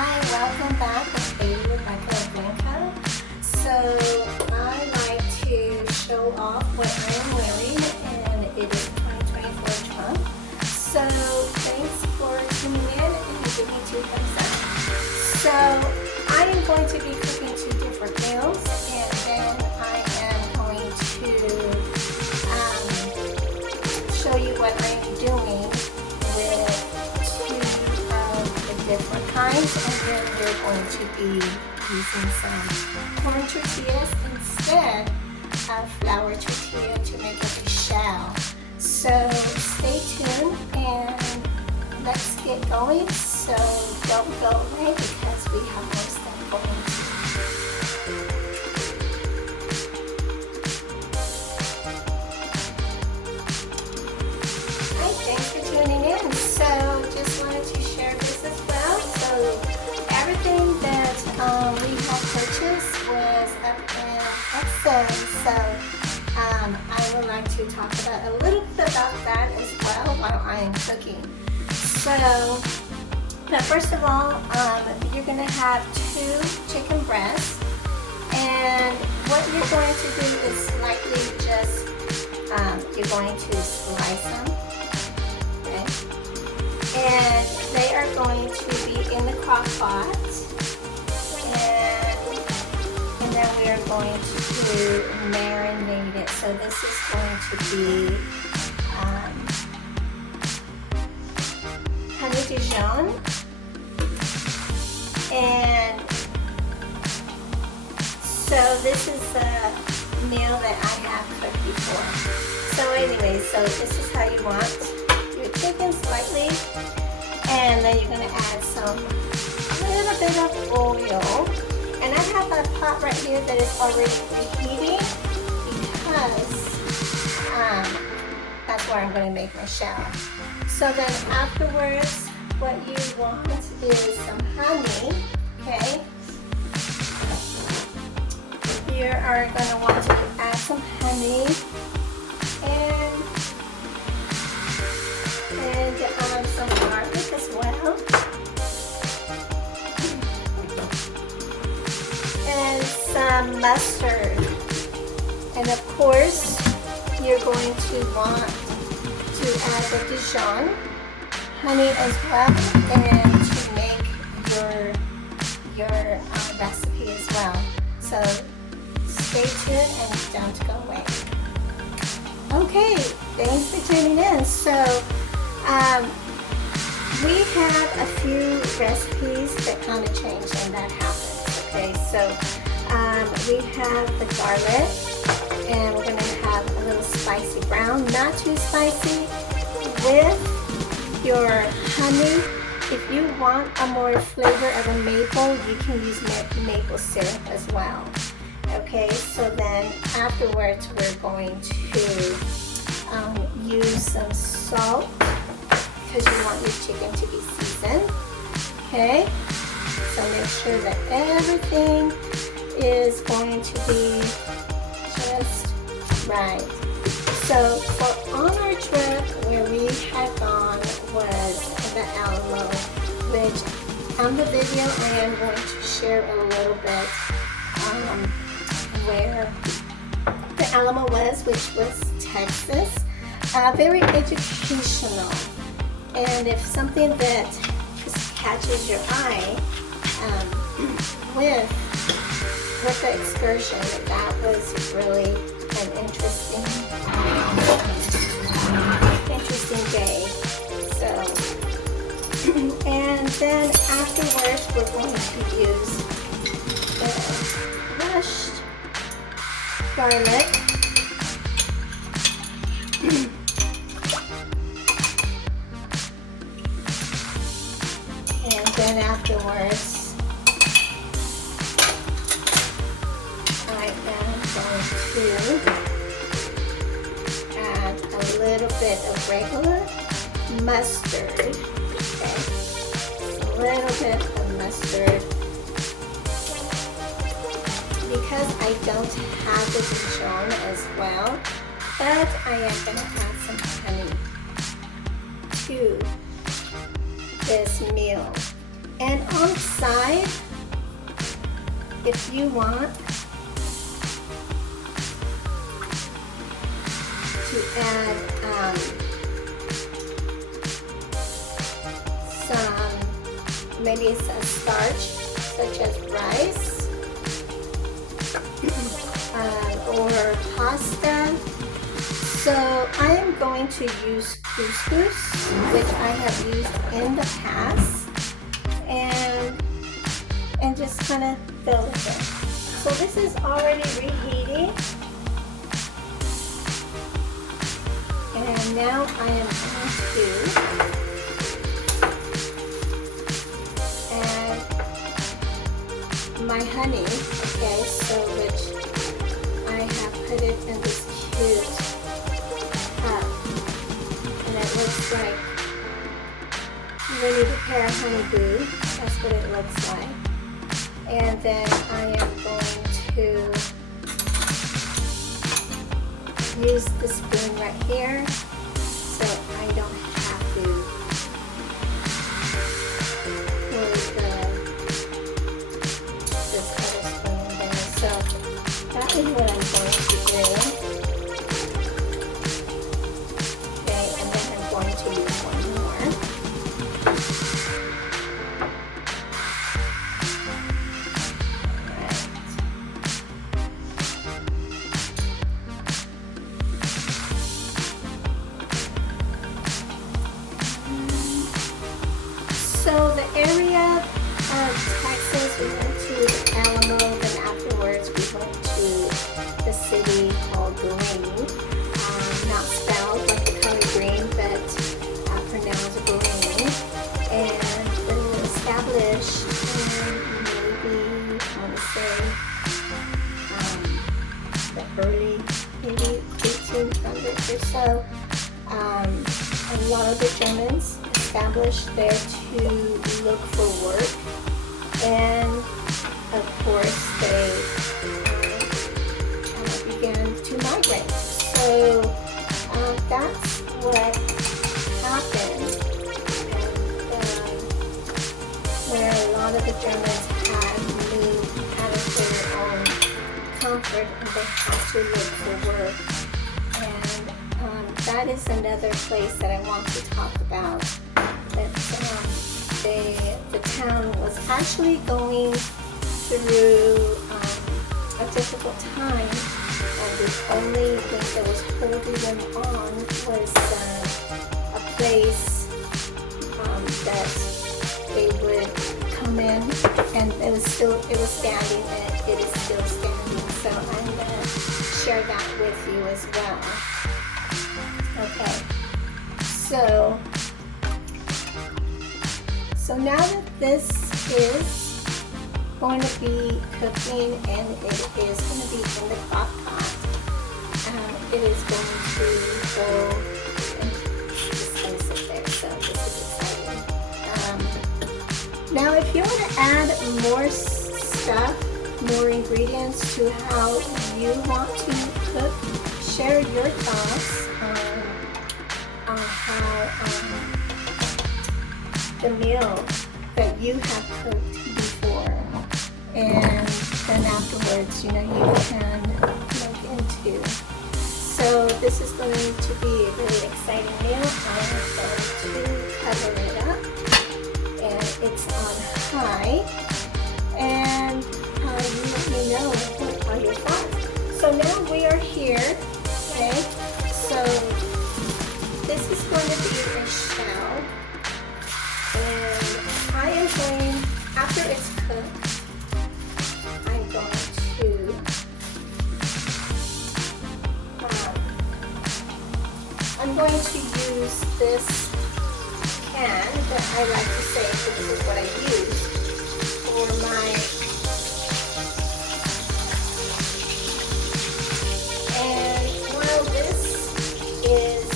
Hi, welcome back with Lady'Rebecca Steiber of Glencoe. So I like to show off what I am wearing, and it is 2024 Trump. So thanks for tuning in and giving me 2 thumbs up. So I am going to be cooking 2 different meals, and then I am going to show you what I am doing with 2 of the different kinds, and then we're going to be using some corn tortillas instead of flour tortilla to make up a shell. So stay tuned and let's get going. So don't go away because we have more stuff going on. Hi, thanks for tuning in. So just wanted to share this as well. So everything that we have purchased was up in Texas. So I would like to talk about a little bit about that as well while I am cooking. So, but first of all, you're going to have 2 chicken breasts, and what you're going to do is slightly just, you're going to slice them, okay? And they are going to be in the crock pot, and then we are going to marinate it. So this is going to be honey Dijon, and so this is a meal that I have cooked before. So anyway, so this is how you want your chicken slightly, and then you're going to add a little bit of oil. And I have a pot right here that is already preheating because that's where I'm going to make my shell. So then afterwards, what you want is some honey, okay? You are going to want to add some honey and some garlic as well. And some mustard. And of course, you're going to want to add the Dijon honey as well, and to make your recipe as well. So stay tuned and don't go away. Okay, thanks for tuning in. So we have a few recipes that kind of change and that happens. Okay, so we have the garlic, and we're going to have a little spicy brown, not too spicy, with your honey. If you want a more flavor of a maple, you can use maple syrup as well. Okay, so then afterwards we're going to use some salt because you want your chicken to be seasoned. Okay, so make sure that everything is going to be just right. So for on our trip, where we had gone was the Alamo, which on the video I am going to share a little bit where the Alamo was, which was Texas. Very educational, and if something that just catches your eye with the excursion, that was really an interesting day. So, and then afterwards we're going to use the crushed garlic. And then afterwards, I am going to add a little bit of regular mustard. Okay, a little bit of mustard. Because I don't have the Dijon as well, but I am going to add some honey to this meal. And on the side, if you want to add some, maybe it's a starch such as rice or pasta. So I am going to use couscous, which I have used in the past, and just kind of fill it in. So this is already reheating, and now I am going to add my honey, okay, so which I have put it in this cute cup, and it looks like Winnie the Pear Honeybee. That's what it looks like. And then I am going to use the spoon right here, so I don't have to pour this other spoon in there. So that is what I'm going to do. Okay, and then I'm going to use one more. So the area of Texas, we went to Alamo, then afterwards we went to the city called Green, not spelled like the color green, but pronounced Green, and we were established in maybe, I want to say, the early, maybe 1800s or so. A lot of the Germans established there to look for work, and of course they began to migrate. So that's what happened, and where a lot of the Germans had moved out of their own comfort and they had to look for work. And that is another place that I want to talk about. That the town was actually going through a difficult time, and the only thing that was holding them on was a place that they would come in, and it was standing, and it is still standing. So I'm going to share that with you as well. Okay, so now that this is going to be cooking and it is going to be in the crock pot, it is going to go, and it's going to sit there, so this is exciting. Now if you want to add more stuff, more ingredients to how you want to cook, share your thoughts on how the meal that you have cooked before, and then afterwards, you can look into. So this is going to be a really exciting meal. I am going to cover it up, and it's on high, and you let me know what are your thoughts. So now we are here, okay? So this is going to be a shell. And I am going, after it's cooked, I'm going to use this can that I like to say, so this is what I use for my, and while this is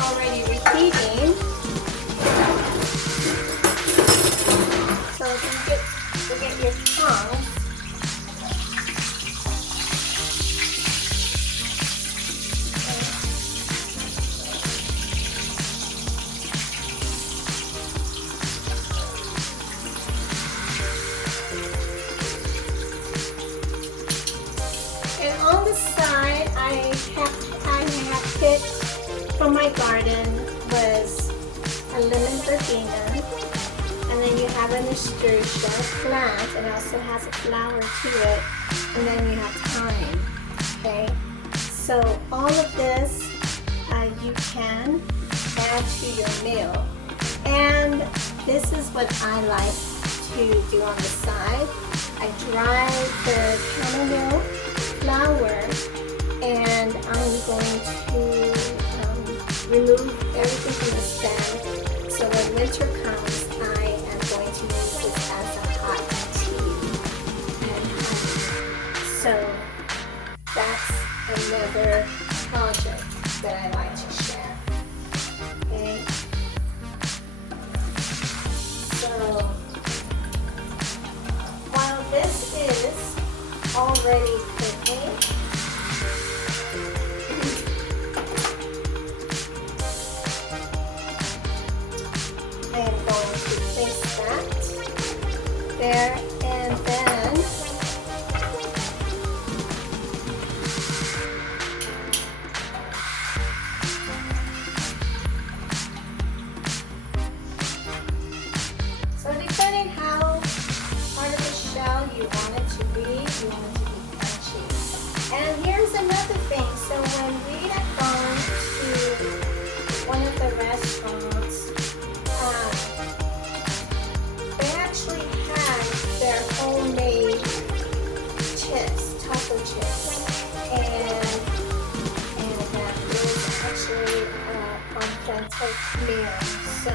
already reheating, so you get your tongs. picked from my garden was a lemon verbena, and then you have an nasturtia plant, and it also has a flower to it, and then you have thyme. Okay, so all of this you can add to your meal, and this is what I like to do on the side. I dry the chamomile flower, and I'm going to remove everything from the stem. So when winter comes, I am going to use this as a hot tea and honey. So that's another project that I like to share. Okay. So while this is already cooking, I am going to place that there, and then so depending how part of the shell you want it to be, you want it to be crunchy. And here's another thing. So when we had gone to one of the restaurants, they actually had their homemade chips, taco chips, and that was actually authentic meal. So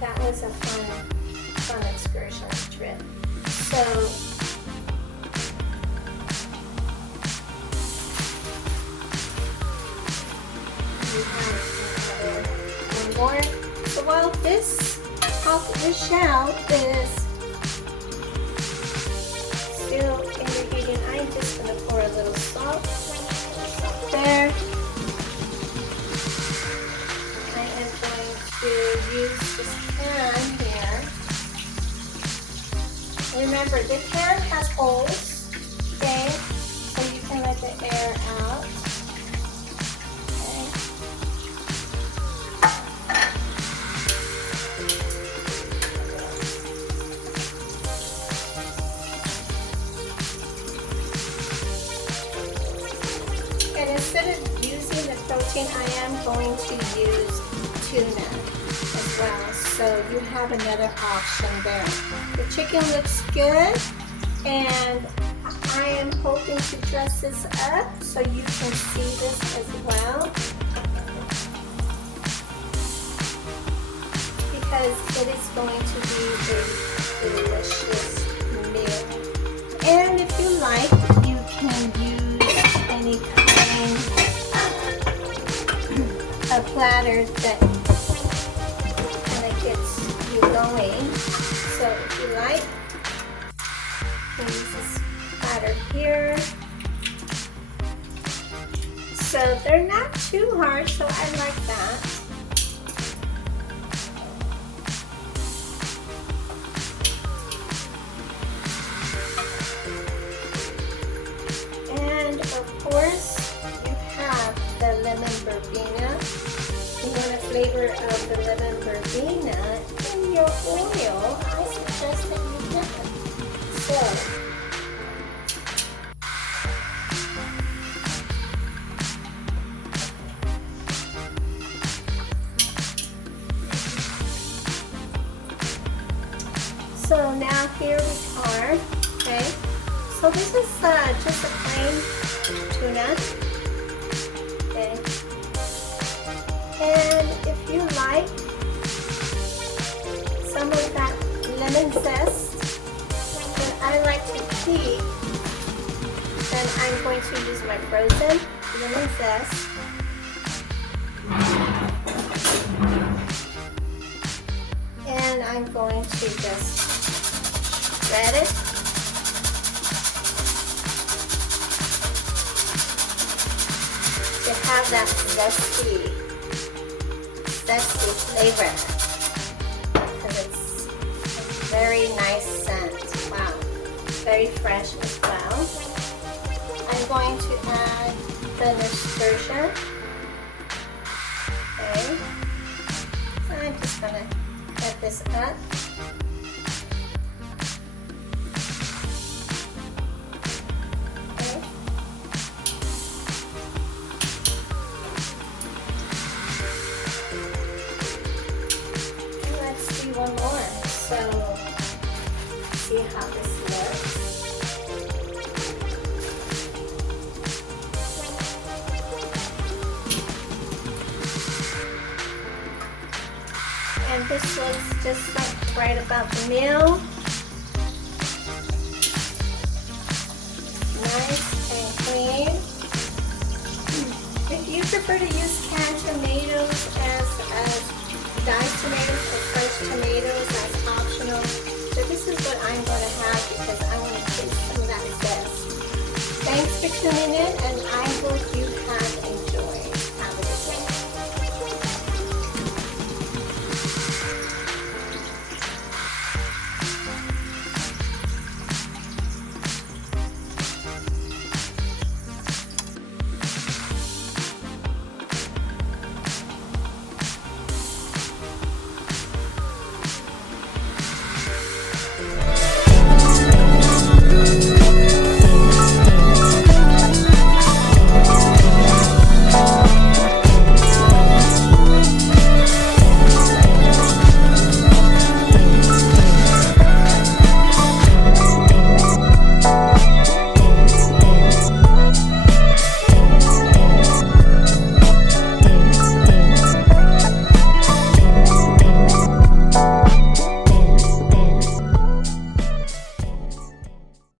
that was a fun excursion trip. So we have one more. So while this shell is still in the heating, I'm just going to pour a little salt there. I am going to use this pan here. Remember, the pan has holes, okay, so you can let the air out. And instead of using the protein, I am going to use tuna as well. So you have another option there. The chicken looks good, and I am hoping to dress this up so you can see this as well, because it is going to be a delicious meal. And if you like, you can use any kind of platter that kind of gets you going. So if you like, you can use this platter here. So they're not too hard, so I like that. And of course, you have the lemon verbena. You want a flavor of the lemon verbena in your oil, I suggest that you dip it. So now here we are, okay? So this is just a plain tuna, okay? And if you like some of that lemon zest that I like to keep, then I'm going to use my frozen lemon zest. And I'm going to just shred it. To have that zesty flavor, because it's a very nice scent. Wow, very fresh as well. I'm going to add finished version. Okay. I'm just going to cut this up. Okay. And let's do one more. So, see how this looks. And this looks just like right about the middle. Nice and clean. If you prefer to use canned tomatoes as diced tomatoes or French tomatoes, that's optional. So this is what I'm going to have because I want to taste some of that zest. Thanks for tuning in, and I hope you